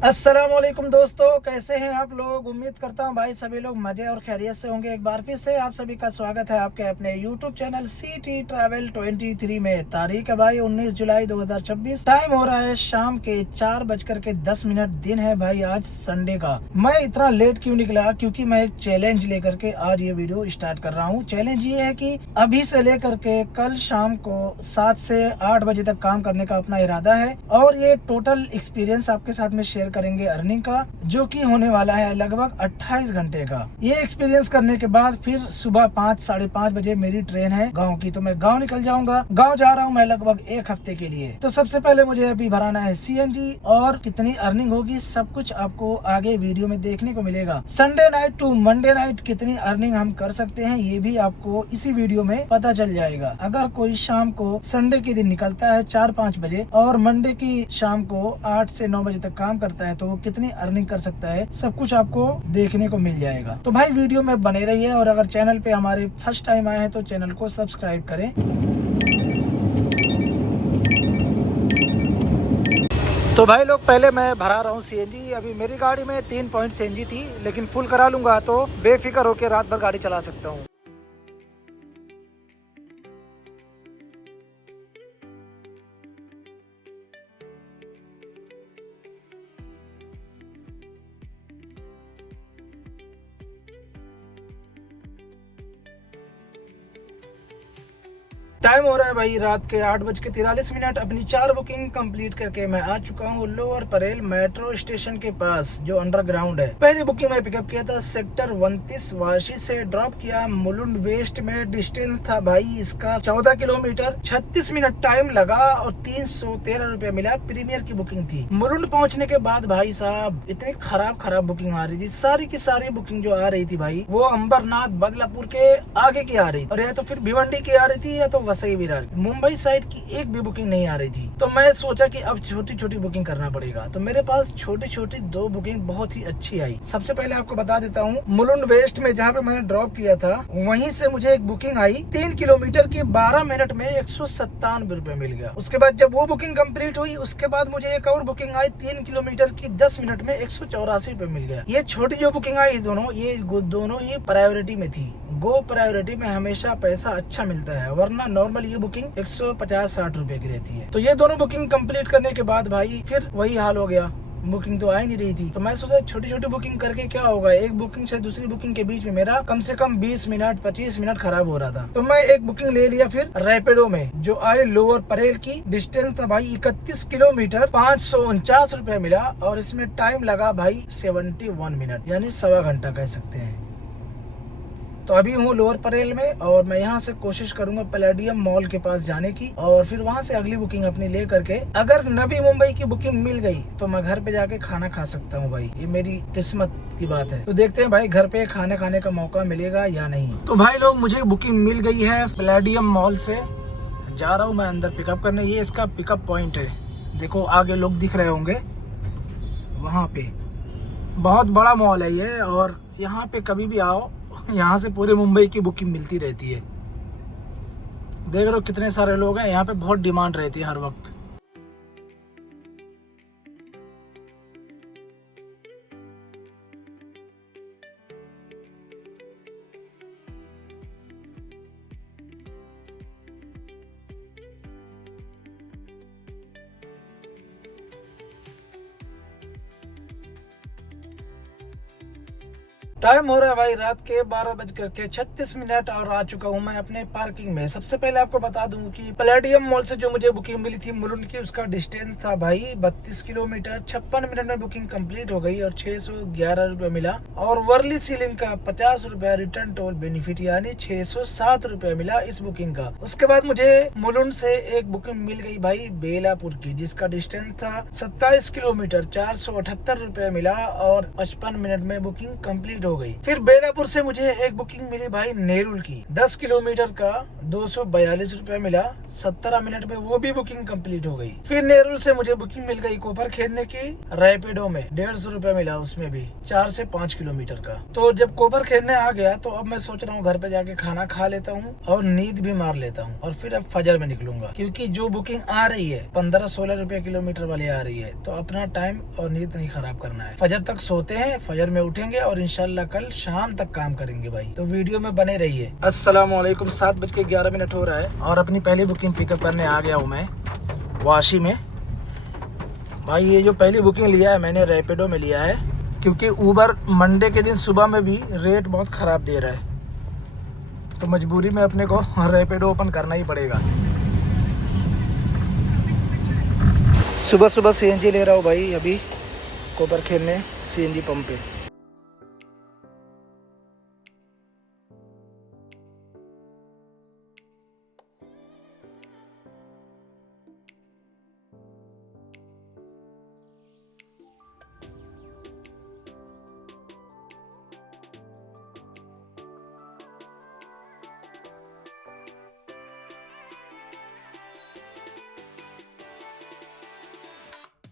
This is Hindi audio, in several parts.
अस्सलामुअलैकुम दोस्तों, कैसे हैं आप लोग। उम्मीद करता हूं भाई सभी लोग मजे और खैरियत से होंगे। एक बार फिर से आप सभी का स्वागत है आपके अपने YouTube चैनल सिटी ट्रैवल 23 में। तारीख है भाई 19 जुलाई 2026। टाइम हो रहा है शाम के 4:10। दिन है भाई आज संडे का। मैं इतना लेट क्यों निकला, क्योंकि मैं एक चैलेंज लेकर के आज ये वीडियो स्टार्ट कर रहा हूँ। चैलेंज ये है कि अभी से लेकर के कल शाम को 7 से 8 बजे तक काम करने का अपना इरादा है, और ये टोटल एक्सपीरियंस आपके साथ में शेयर करेंगे अर्निंग का, जो कि होने वाला है लगभग 28 घंटे का। ये एक्सपीरियंस करने के बाद फिर सुबह 5 साढ़े 5 बजे मेरी ट्रेन है गांव की, तो मैं गांव निकल जाऊंगा। गांव जा रहा हूं मैं लगभग 1 हफ्ते के लिए। तो सबसे पहले मुझे अभी भराना है CNG, और कितनी अर्निंग होगी सब कुछ आपको आगे वीडियो में देखने को मिलेगा। Sunday night to Monday night कितनी अर्निंग हम कर सकते हैं ये भी आपको इसी वीडियो में पता चल जाएगा। अगर कोई शाम को संडे के दिन निकलता है 4-5 बजे और मंडे की शाम को 8 से 9 बजे तक काम करता है, तो वो कितनी अर्निंग कर सकता है सब कुछ आपको देखने को मिल जाएगा। तो भाई वीडियो में बने रहिए, और अगर चैनल पे हमारे फर्स्ट टाइम आए हैं तो चैनल को सब्सक्राइब करें। तो भाई लोग, पहले मैं भरा रहा हूँ CNG। अभी मेरी गाड़ी में 3 पॉइंट CNG थी, लेकिन फुल करा लूंगा तो बेफिक्र होकर रात भर गाड़ी चला सकता हूँ। टाइम हो रहा है भाई रात के 8:43। अपनी 4 बुकिंग कंप्लीट करके मैं आ चुका हूँ लोअर परेल मेट्रो स्टेशन के पास, जो अंडरग्राउंड है। पहली बुकिंग मैं पिकअप किया था सेक्टर 29 वाशी से, ड्रॉप किया मुलुंड वेस्ट में। डिस्टेंस था भाई इसका 14 किलोमीटर। 36 मिनट टाइम लगा और 313 रुपया मिला। प्रीमियर की बुकिंग थी। मुलुंड पहुंचने के बाद भाई साहब इतनी खराब बुकिंग आ रही थी। सारी की सारी बुकिंग जो आ रही थी भाई, वो अंबरनाथ बदलापुर के आगे की आ रही थी, और या तो फिर भिवंडी की आ रही थी या तो वसई विरार। मुंबई साइड की एक भी बुकिंग नहीं आ रही थी। तो मैं सोचा कि अब छोटी छोटी बुकिंग करना पड़ेगा। तो मेरे पास छोटी छोटी 2 बुकिंग बहुत ही अच्छी आई। सबसे पहले आपको बता देता हूँ, मुलुंड वेस्ट में जहाँ पे मैंने ड्रॉप किया था, वहीं से मुझे एक बुकिंग आई 3 किलोमीटर की 12 मिनट में 197 रुपए मिल गया। उसके बाद जब वो बुकिंग कंप्लीट हुई, उसके बाद मुझे एक और बुकिंग आई 3 किलोमीटर की 10 मिनट में 184 रुपए मिल गया। ये छोटी जो बुकिंग आई दोनों, ये दोनों ही प्रायोरिटी में थी। गो प्रायोरिटी में हमेशा पैसा अच्छा मिलता है, वरना नॉर्मल ये बुकिंग 150-60 रुपए की रहती है। तो ये दोनों बुकिंग कंप्लीट करने के बाद भाई फिर वही हाल हो गया, बुकिंग तो आ ही नहीं रही थी। तो मैं सोचा छोटी छोटी बुकिंग करके क्या होगा, एक बुकिंग से दूसरी बुकिंग के बीच में मेरा कम से कम 20 मिनट 25 मिनट खराब हो रहा था। तो मैं एक बुकिंग ले लिया फिर रैपिडो में, जो आई लोअर परेल की। डिस्टेंस था भाई 31 किलोमीटर, 549 रुपए मिला, और इसमें टाइम लगा भाई 71 मिनट, यानी 1.25 घंटा कह सकते हैं। तो अभी हूँ लोअर परेल में, और मैं यहाँ से कोशिश करूंगा पैलेडियम मॉल के पास जाने की, और फिर वहाँ से अगली बुकिंग अपनी ले करके, अगर नवी मुंबई की बुकिंग मिल गई तो मैं घर पे जाके खाना खा सकता हूँ भाई। ये मेरी किस्मत की बात है। तो देखते हैं भाई घर पे खाना खाने का मौका मिलेगा या नहीं। तो भाई लोग, मुझे बुकिंग मिल गई है पैलेडियम मॉल से। जा रहा हूँ मैं अंदर पिकअप करने। ये इसका पिकअप पॉइंट है, देखो आगे लोग दिख रहे होंगे वहाँ पे। बहुत बड़ा मॉल है ये, और यहाँ पे कभी भी आओ, यहाँ से पूरे मुंबई की बुकिंग मिलती रहती है। देख रहे हो कितने सारे लोग हैं यहाँ पे, बहुत डिमांड रहती है हर वक्त। टाइम हो रहा है भाई रात के 12:36, और आ चुका हूँ मैं अपने पार्किंग में। सबसे पहले आपको बता दूं कि पैलेडियम मॉल से जो मुझे बुकिंग मिली थी मुलुंड की, उसका डिस्टेंस था भाई 32 किलोमीटर। 56 मिनट में बुकिंग कंप्लीट हो गई और 611 रुपए मिला। और वर्ली सीलिंग का 50 रुपया रिटर्न टोल बेनिफिट, यानी 607 रुपया मिला इस बुकिंग का। उसके बाद मुझे मुलुंड से एक बुकिंग मिल गई भाई बेलापुर की, जिसका डिस्टेंस था 27 किलोमीटर, 478 रुपये मिला, और 55 मिनट में बुकिंग कंप्लीट हो गई। फिर बेलापुर से मुझे एक बुकिंग मिली भाई नेरुल की, 10 किलोमीटर का 242 रुपया मिला, 17 मिनट में वो भी बुकिंग कंप्लीट हो गई। फिर नेरुल से मुझे बुकिंग मिल गई कोपर खेलने की रैपिडो में, 150 रुपया मिला, उसमें भी 4 से 5 किलोमीटर का। तो जब कोपर खेलने आ गया तो अब मैं सोच रहा हूँ घर पे जाके खाना खा लेता हूँ और नींद भी मार लेता हूँ और फिर अब फजर में निकलूंगा, क्योंकि जो बुकिंग आ रही है 15-16 रुपया किलोमीटर वाली आ रही है, तो अपना टाइम और नींद नहीं खराब करना है। फजर तक सोते हैं, फजर में उठेंगे और इंशाल्लाह कल शाम तक काम करेंगे भाई। तो वीडियो में बने रहिए। अस्सलाम वालेकुम, 7:11 हो रहा है और अपनी पहली बुकिंग पिकअप करने आ गया हूँ मैं वाशी में। भाई ये जो पहली बुकिंग लिया है मैंने रैपिडो में लिया है, क्योंकि ऊबर मंडे के दिन सुबह में भी रेट बहुत ख़राब दे रहा है, तो मजबूरी में अपने को रैपिडो ओपन करना ही पड़ेगा। सुबह सुबह सीएनजी ले रहा हूँ भाई, अभी कोपर खेलने सीएनजी पंप पे।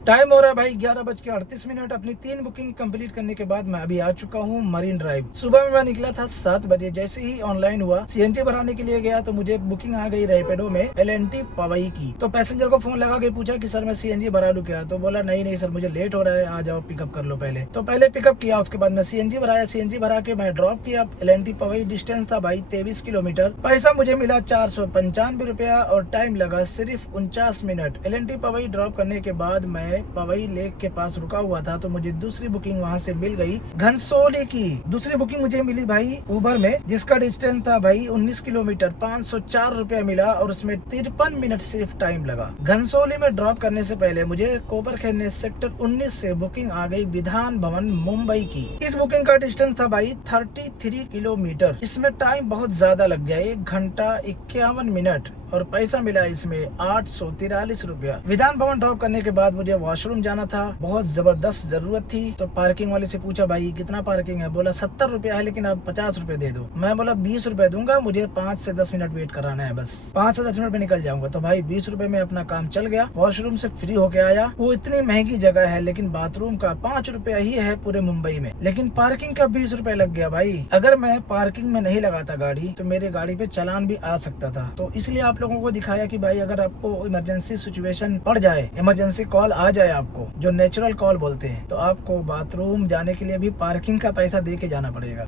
टाइम हो रहा है भाई 11:38। अपनी 3 बुकिंग कंप्लीट करने के बाद मैं अभी आ चुका हूँ मरीन ड्राइव। सुबह में मैं निकला था 7 बजे, जैसे ही ऑनलाइन हुआ सीएनजी भराने के लिए गया तो मुझे बुकिंग आ गई रैपिडो में एलएनटी पवई की। तो पैसेंजर को फोन लगा के पूछा कि सर मैं सीएनजी भरा लूं क्या, तो बोला नहीं सर मुझे लेट हो रहा है, आ जाओ पिकअप कर लो पहले। तो पहले पिकअप किया, उसके बाद मैं सीएनजी भराया, सीएनजी भरा के मैं ड्रॉप किया एलएनटी पवई। डिस्टेंस था भाई 23 किलोमीटर। पैसा मुझे मिला 495 रुपया और टाइम लगा सिर्फ 49 मिनट। एलएनटी पवई ड्रॉप करने के बाद मैं पवई लेक के पास रुका हुआ था, तो मुझे दूसरी बुकिंग वहां से मिल गई घनसोली की। दूसरी बुकिंग मुझे मिली भाई ऊबर में, जिसका डिस्टेंस था भाई 19 किलोमीटर, 504 रुपया मिला और उसमें 53 मिनट सिर्फ टाइम लगा। घनसोली में ड्रॉप करने से पहले मुझे कोपर खेलने सेक्टर 19 से बुकिंग आ गई विधान भवन मुंबई की। इस बुकिंग का डिस्टेंस था भाई 33 किलोमीटर। इसमें टाइम बहुत ज्यादा लग गया, 1 घंटा 51 मिनट और पैसा मिला इसमें 843 रुपया। विधान भवन ड्रॉप करने के बाद मुझे वॉशरूम जाना था, बहुत जबरदस्त जरूरत थी। तो पार्किंग वाले से पूछा भाई कितना पार्किंग है, बोला 70 रुपया है लेकिन आप 50 रुपए दे दो। मैं बोला 20 रुपए दूंगा, मुझे 5 से 10 मिनट वेट कराना है, बस 5 से 10 मिनट में निकल जाऊंगा। तो भाई 20 रुपए में अपना काम चल गया। वॉशरूम से फ्री होके आया। वो इतनी महंगी जगह है लेकिन बाथरूम का 5 रुपया ही है पूरे मुंबई में, लेकिन पार्किंग का 20 रुपए लग गया भाई। अगर मैं पार्किंग में नहीं लगाता गाड़ी तो मेरे गाड़ी पे चालान भी आ सकता था। तो इसलिए आप लोगों को दिखाया कि भाई अगर आपको इमरजेंसी सिचुएशन पड़ जाए, इमरजेंसी कॉल आ जाए आपको, जो नेचुरल कॉल बोलते हैं, तो आपको बाथरूम जाने के लिए भी पार्किंग का पैसा दे के जाना पड़ेगा।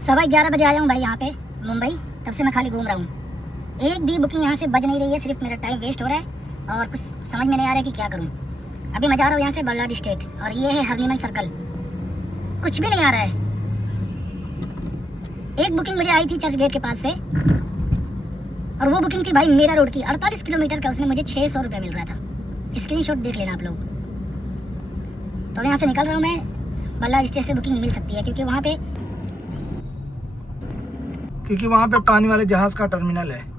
11:15 बजे आया हूँ भाई यहाँ पे मुंबई, तब से मैं खाली घूम रहा हूँ। एक भी बुकिंग यहाँ से बज नहीं रही है, सिर्फ मेरा टाइम वेस्ट हो रहा है और कुछ समझ में नहीं आ रहा है कि क्या करूँ। अभी मैं जा रहा हूँ यहाँ से बल्लाडी स्टेट और ये है हरनीमन सर्कल, कुछ भी नहीं आ रहा है। एक बुकिंग मुझे आई थी चर्च गेट के पास से और वो बुकिंग थी भाई मेरा रोड की, 48 किलोमीटर का, उसमें मुझे 600 रुपये मिल रहा था। स्क्रीनशॉट देख लेना आप लोग। तो यहाँ से निकल रहा हूँ मैं, बल्लाडी स्टेट से बुकिंग मिल सकती है क्योंकि वहाँ पे पानी वाले जहाज का टर्मिनल है।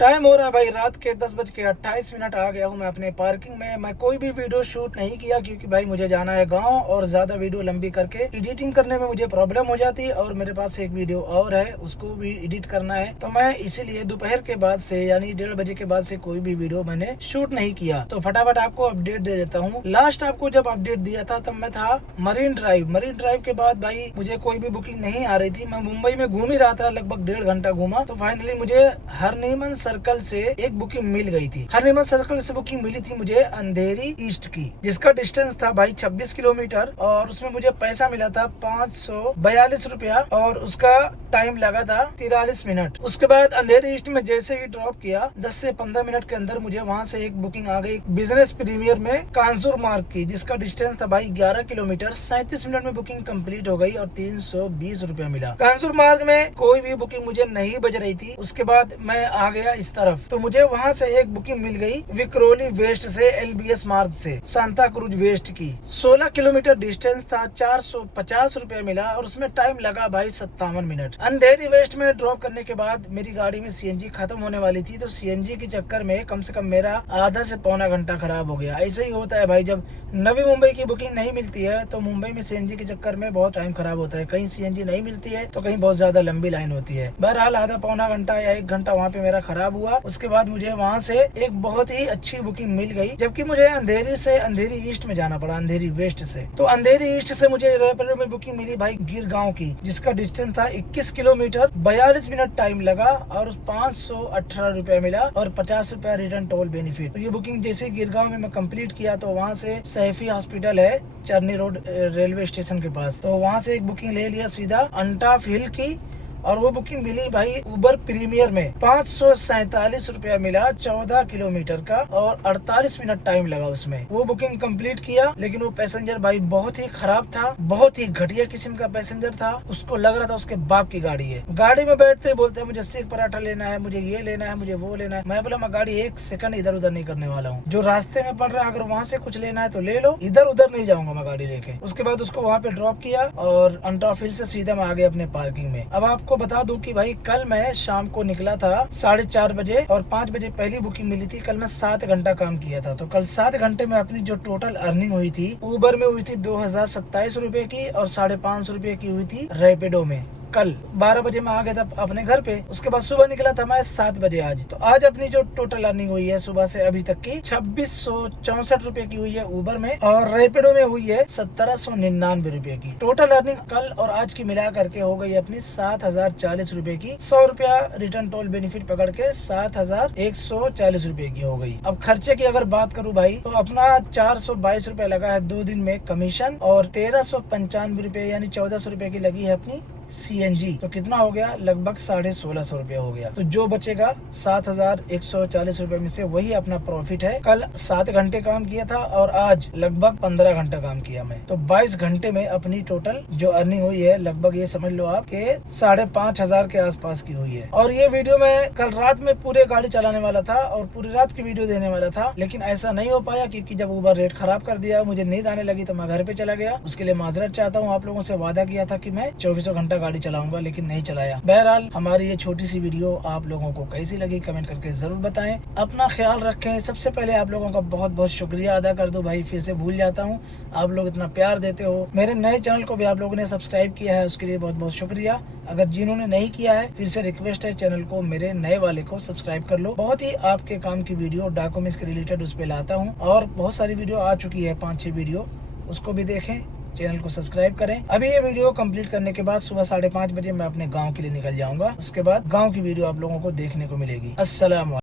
टाइम हो रहा है भाई रात के 10:28 आ गया हूँ मैं अपने पार्किंग में। मैं कोई भी वीडियो शूट नहीं किया क्योंकि भाई मुझे जाना है गांव और ज्यादा वीडियो लंबी करके एडिटिंग करने में मुझे प्रॉब्लम हो जाती है और मेरे पास एक वीडियो और है उसको भी एडिट करना है। तो मैं इसीलिए दोपहर के बाद से यानी 1:30 बजे के बाद से कोई भी वीडियो मैंने शूट नहीं किया। तो फटाफट आपको अपडेट दे देता हूँ। लास्ट आपको जब अपडेट दिया था तब मैं था मरीन ड्राइव के बाद भाई मुझे कोई भी बुकिंग नहीं आ रही थी। मैं मुंबई में घूम ही रहा था, लगभग 1.5 घंटा घूमा तो फाइनली मुझे हरनिमन सर्कल से एक बुकिंग मिल गई थी। हरनिमन सर्कल से बुकिंग मिली थी मुझे अंधेरी ईस्ट की, जिसका डिस्टेंस था भाई 26 किलोमीटर और उसमें मुझे पैसा मिला था 542 रुपया और उसका टाइम लगा था 43 मिनट। उसके बाद अंधेरी ईस्ट में जैसे ही ड्रॉप किया 10 से 15 मिनट के अंदर मुझे वहाँ से एक बुकिंग आ गई बिजनेस प्रीमियर में कांजूर मार्ग की, जिसका डिस्टेंस था भाई 11 किलोमीटर। 37 मिनट में बुकिंग कंप्लीट हो गई और 320 रुपया मिला। कांजूर मार्ग में कोई भी बुकिंग मुझे नहीं बज रही थी। उसके बाद मैं आ गया इस तरफ तो मुझे वहाँ से एक बुकिंग मिल गई विक्रोली वेस्ट से LBS मार्ग से सांता क्रूज वेस्ट की। 16 किलोमीटर डिस्टेंस था, 450 रुपया मिला और उसमें टाइम लगा भाई 57 मिनट। अंधेरी वेस्ट में ड्रॉप करने के बाद मेरी गाड़ी में CNG खत्म होने वाली थी तो CNG के चक्कर में कम से कम मेरा आधा से पौना घंटा खराब हो गया। ऐसे ही होता है भाई, जब नवी मुंबई की बुकिंग नहीं मिलती है तो मुंबई में CNG के चक्कर में बहुत टाइम खराब होता है। कहीं CNG नहीं मिलती है तो कहीं बहुत ज्यादा लंबी लाइन होती है। बहरहाल आधा पौना घंटा या 1 घंटा वहाँ पे मेरा खराब हुआ। उसके बाद मुझे वहाँ से एक बहुत ही अच्छी बुकिंग मिल गई, जबकि मुझे अंधेरी से अंधेरी ईस्ट में जाना पड़ा अंधेरी वेस्ट से। तो अंधेरी ईस्ट से मुझे रैपिडो में बुकिंग मिली भाई गिरगांव की, जिसका डिस्टेंस था 21 किलोमीटर। 42 मिनट टाइम लगा और उस 518 रुपया मिला और 50 रुपया रिटर्न टोल बेनिफिट। तो ये बुकिंग जैसे गिरगांव में मैं कंप्लीट किया तो वहाँ से सैफी हॉस्पिटल है चरनी रोड रेलवे स्टेशन के पास, तो वहाँ से एक बुकिंग ले लिया सीधा अंटाफ हिल की और वो बुकिंग मिली भाई उबर प्रीमियर में 547 रुपया मिला 14 किलोमीटर का और 48 मिनट टाइम लगा उसमें। वो बुकिंग कंप्लीट किया लेकिन वो पैसेंजर भाई बहुत ही खराब था, बहुत ही घटिया किस्म का पैसेंजर था। उसको लग रहा था उसके बाप की गाड़ी है। गाड़ी में बैठते बोलते मुझे सीख पराठा लेना है, मुझे ये लेना है, मुझे वो लेना है। मैं बोला मैं गाड़ी 1 सेकंड इधर उधर नहीं करने वाला हूँ। जो रास्ते में पड़ रहा है अगर वहाँ से कुछ लेना है तो ले लो, इधर उधर नहीं जाऊंगा मैं गाड़ी लेके। उसके बाद उसको वहाँ पे ड्रॉप किया और अंटाफ हिल से सीधा मैं आ गया अपने पार्किंग में। अब आपको बता दूं कि भाई कल मैं शाम को निकला था 4:30 बजे और 5 बजे पहली बुकिंग मिली थी। कल मैं 7 घंटा काम किया था तो कल 7 घंटे में अपनी जो टोटल अर्निंग हुई थी उबर में हुई थी 2027 रुपए की और 550 रुपए की हुई थी रैपिडो में। कल 12 बजे मैं आ गया था अपने घर पे। उसके बाद सुबह निकला था मैं 7 बजे आज। तो आज अपनी जो टोटल अर्निंग हुई है सुबह से अभी तक की 2664 रुपए की हुई है उबर में और रैपिडो में हुई है 1799 रुपए की। टोटल अर्निंग कल और आज की मिला करके हो गई अपनी 7040 रुपए की। 100 रुपया रिटर्न टोल बेनिफिट पकड़ के 7140 रुपए की हो गई। अब खर्चे की अगर बात करूँ भाई तो अपना 422 रुपया लगा है 2 दिन में कमीशन और 1395 रुपए यानी 1400 रुपए की लगी है अपनी CNG। तो कितना हो गया लगभग 1650 रुपया हो गया। तो जो बचेगा 7140 रुपए में से वही अपना प्रॉफिट है। कल 7 घंटे काम किया था और आज लगभग 15 घंटा काम किया मैं, तो 22 घंटे में अपनी टोटल जो अर्निंग हुई है लगभग ये समझ लो आप के 5500 के आसपास की हुई है। और ये वीडियो मैं कल रात में पूरे गाड़ी चलाने वाला था और पूरी रात की वीडियो देने वाला था, लेकिन ऐसा नहीं हो पाया क्योंकि जब उबर रेट खराब कर दिया मुझे नींद आने लगी तो मैं घर पे चला गया। उसके लिए माजरत चाहता हूँ। आप लोगों से वादा किया था कि मैं 24 घंटा गाड़ी चलाऊंगा लेकिन नहीं चलाया। बहरहाल हमारी ये छोटी सी वीडियो आप लोगों को कैसी लगी कमेंट करके जरूर बताएं। अपना ख्याल रखें। सबसे पहले आप लोगों का बहुत बहुत शुक्रिया अदा कर दो भाई, फिर से भूल जाता हूँ। आप लोग इतना प्यार देते हो। मेरे नए चैनल को भी आप लोगों ने सब्सक्राइब किया है उसके लिए बहुत बहुत शुक्रिया। अगर जिन्होंने नहीं किया है फिर से रिक्वेस्ट है चैनल को मेरे नए वाले को सब्सक्राइब कर लो। बहुत ही आपके काम की वीडियो डॉक्यूमेंट्स के रिलेटेड उस पर लाता हूँ और बहुत सारी वीडियो आ चुकी है 5-6 वीडियो, उसको भी देखें, चैनल को सब्सक्राइब करें। अभी ये वीडियो कंप्लीट करने के बाद सुबह 5:30 बजे मैं अपने गांव के लिए निकल जाऊंगा। उसके बाद गांव की वीडियो आप लोगों को देखने को मिलेगी। अस्सलाम वालेकुम।